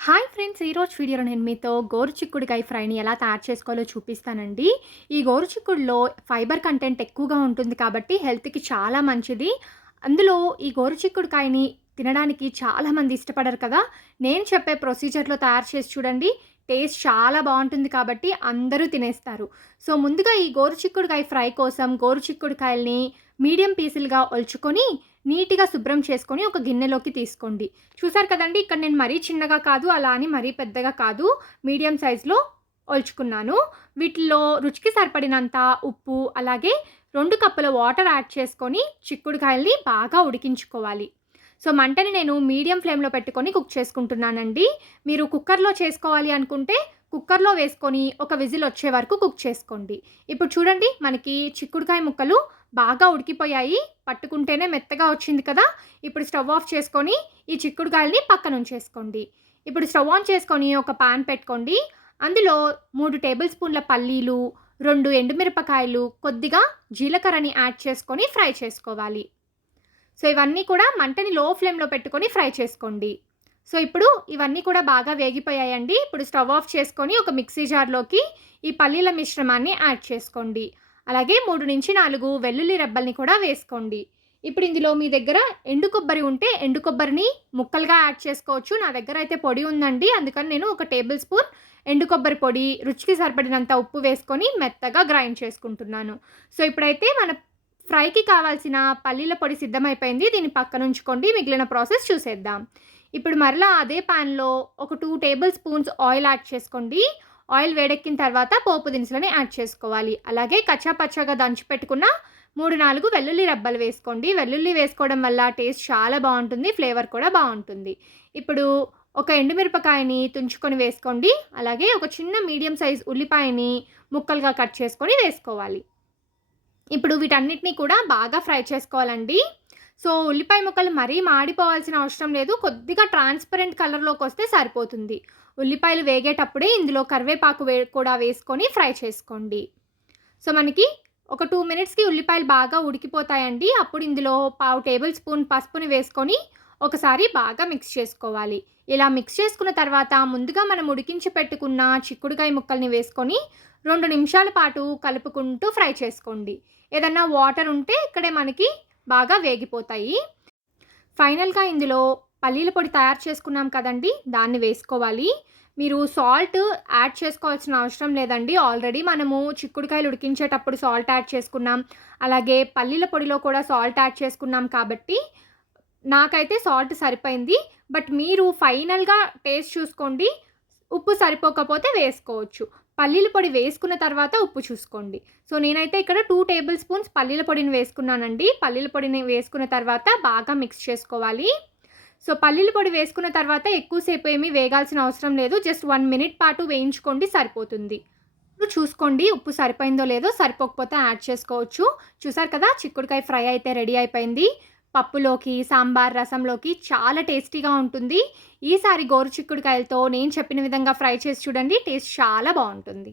Hi friends! ఈరోజు వీడియోలో నేను మీతో గోరుచిక్కుడుకాయ ఫ్రైని ఎలా తయారు చేసుకోవాలో చూపిస్తానండి. ఈ గోరుచిక్కుడులో ఫైబర్ కంటెంట్ ఎక్కువగా ఉంటుంది కాబట్టి హెల్త్‌కి చాలా మంచిది. అందులో ఈ గోరుచిక్కుడుకాయని తినడానికి చాలామంది ఇష్టపడరు కదా! నేను చెప్పే ప్రొసీజర్‌లో తయారు చేసి చూడండి. టేస్ట్ చాలా బావుంటుంది కాబట్టి అందరూ తినేస్తారు. సో, ముందుగా ఈ గోరుచిక్కుడుకాయ ఫ్రై కోసం గోరుచిక్కుడుకాయల్ని మీడియం పీసులుగా ఒలుచుకొని నీట్‌గా శుభ్రం చేసుకొని ఒక గిన్నెలోకి తీసుకోండి. చూసారు కదండీ! ఇక్కడ నేను మరీ చిన్నగా కాదు, అలా అని మరీ పెద్దగా కాదు, మీడియం సైజులో ఒలుచుకున్నాను. వీటిల్లో రుచికి సరిపడినంత ఉప్పు, అలాగే 2 కప్పుల వాటర్ యాడ్ చేసుకొని చిక్కుడుకాయల్ని బాగా ఉడికించుకోవాలి. సో, మంటని నేను మీడియం ఫ్లేమ్‌లో పెట్టుకొని కుక్ చేసుకుంటున్నానండి. మీరు కుక్కర్‌లో చేసుకోవాలి అనుకుంటే కుక్కర్‌లో వేసుకొని ఒక విజిల్ వచ్చే వరకు కుక్ చేసుకోండి. ఇప్పుడు చూడండి, మనకి చిక్కుడుకాయ ముక్కలు బాగా ఉడికిపోయాయి. పట్టుకుంటేనే మెత్తగా వచ్చింది కదా! ఇప్పుడు స్టవ్ ఆఫ్ చేసుకొని ఈ చిక్కుడుకాయలని పక్కనుంచేసుకోండి. ఇప్పుడు స్టవ్ ఆన్ చేసుకొని ఒక పాన్ పెట్టుకోండి. అందులో 3 టేబుల్ స్పూన్ల పల్లీలు, 2 ఎండుమిరపకాయలు, కొద్దిగా జీలకర్రని యాడ్ చేసుకొని ఫ్రై చేసుకోవాలి. సో, ఇవన్నీ కూడా మంటని లో ఫ్లేమ్‌లో పెట్టుకొని ఫ్రై చేసుకోండి. సో, ఇప్పుడు ఇవన్నీ కూడా బాగా వేగిపోయాయండి. ఇప్పుడు స్టవ్ ఆఫ్ చేసుకొని ఒక మిక్సీ జార్‌లోకి ఈ పల్లీల మిశ్రమాన్ని యాడ్ చేసుకోండి. అలాగే 3-4 వెల్లుల్లి రెబ్బల్ని కూడా వేసుకోండి. ఇప్పుడు ఇందులో మీ దగ్గర ఎండు కొబ్బరి ఉంటే ఎండు కొబ్బరిని ముక్కలుగా యాడ్ చేసుకోవచ్చు. నా దగ్గర అయితే పొడి ఉందండి. అందుకని నేను ఒక టేబుల్ స్పూన్ ఎండు కొబ్బరి పొడి, రుచికి సరిపడినంత ఉప్పు వేసుకొని మెత్తగా గ్రైండ్ చేసుకుంటున్నాను. సో, ఇప్పుడైతే మన ఫ్రైకి కావాల్సిన పల్లీల పొడి సిద్ధమైపోయింది. దీన్ని పక్కనుంచుకోండి. మిగిలిన ప్రాసెస్ చూసేద్దాం. ఇప్పుడు మరలా అదే పాన్‌లో ఒక 2 టేబుల్ స్పూన్స్ ఆయిల్ యాడ్ చేసుకోండి. ఆయిల్ వేడెక్కిన తర్వాత పోపు దినుసులని యాడ్ చేసుకోవాలి. అలాగే కచ్చా పచ్చాగా దంచి పెట్టుకున్న 3-4 వెల్లుల్లి రెబ్బలు వేసుకోండి. వెల్లుల్లి వేసుకోవడం వల్ల టేస్ట్ చాలా బావుంటుంది. ఫ్లేవర్ కూడా బావుంటుంది. ఇప్పుడు ఒక ఎండుమిరపకాయని తుంచుకొని వేసుకోండి. అలాగే ఒక చిన్న మీడియం సైజ్ ఉల్లిపాయని ముక్కలుగా కట్ చేసుకొని వేసుకోవాలి. ఇప్పుడు వీటన్నిటిని కూడా బాగా ఫ్రై చేసుకోవాలండి. సో, ఉల్లిపాయ ముక్కలు మరీ మాడిపోవాల్సిన అవసరం లేదు. కొద్దిగా ట్రాన్స్‌పరెంట్ కలర్‌లోకొస్తే సరిపోతుంది. ఉల్లిపాయలు వేగేటప్పుడే ఇందులో కరివేపాకు కూడా వేసుకొని ఫ్రై చేసుకోండి. సో, మనకి ఒక 2 మినిట్స్‌కి ఉల్లిపాయలు బాగా ఉడికిపోతాయండి. అప్పుడు ఇందులో పావు టేబుల్ స్పూన్ పసుపుని వేసుకొని ఒకసారి బాగా మిక్స్ చేసుకోవాలి. ఇలా మిక్స్ చేసుకున్న తర్వాత ముందుగా మనం ఉడికించి పెట్టుకున్న చిక్కుడుకాయ ముక్కల్ని వేసుకొని 2 నిమిషాల పాటు కలుపుకుంటూ ఫ్రై చేసుకోండి. ఏదన్నా వాటర్ ఉంటే ఇక్కడే మనకి బాగా వేగిపోతాయి. ఫైనల్‌గా ఇందులో పల్లీల పొడి తయారు చేసుకున్నాం కదండీ! దాన్ని వేసుకోవాలి. మీరు సాల్ట్ యాడ్ చేసుకోవాల్సిన అవసరం లేదండి. ఆల్రెడీ మనము చిక్కుడుకాయలు ఉడికించేటప్పుడు సాల్ట్ యాడ్ చేసుకున్నాం. అలాగే పల్లీల పొడిలో కూడా సాల్ట్ యాడ్ చేసుకున్నాం కాబట్టి నాకైతే సాల్ట్ సరిపోయింది. బట్ మీరు ఫైనల్‌గా టేస్ట్ చూసుకోండి. ఉప్పు సరిపోకపోతే వేసుకోవచ్చు. పల్లీల పొడి వేసుకున్న తర్వాత ఉప్పు చూసుకోండి. సో, నేనైతే ఇక్కడ 2 టేబుల్ స్పూన్స్ పల్లీల పొడిని వేసుకున్నానండి. పల్లీల పొడిని వేసుకున్న తర్వాత బాగా మిక్స్ చేసుకోవాలి. సో, పల్లీల పొడి వేసుకున్న తర్వాత ఎక్కువ సేపు ఏమీ వేగాల్సిన అవసరం లేదు. జస్ట్ 1 మినిట్ పాటు వేయించుకోండి, సరిపోతుంది. ఇప్పుడు చూసుకోండి ఉప్పు సరిపోయిందో లేదో, సరిపోకపోతే యాడ్ చేసుకోవచ్చు. చూసారు కదా, చిక్కుడుకాయ ఫ్రై అయితే రెడీ అయిపోయింది. పప్పులోకి, సాంబార్, రసంలోకి చాలా టేస్టీగా ఉంటుంది. ఈసారి గోరుచిక్కుడుకాయలతో నేను చెప్పిన విధంగా ఫ్రై చేసి చూడండి. టేస్ట్ చాలా బావుంటుంది.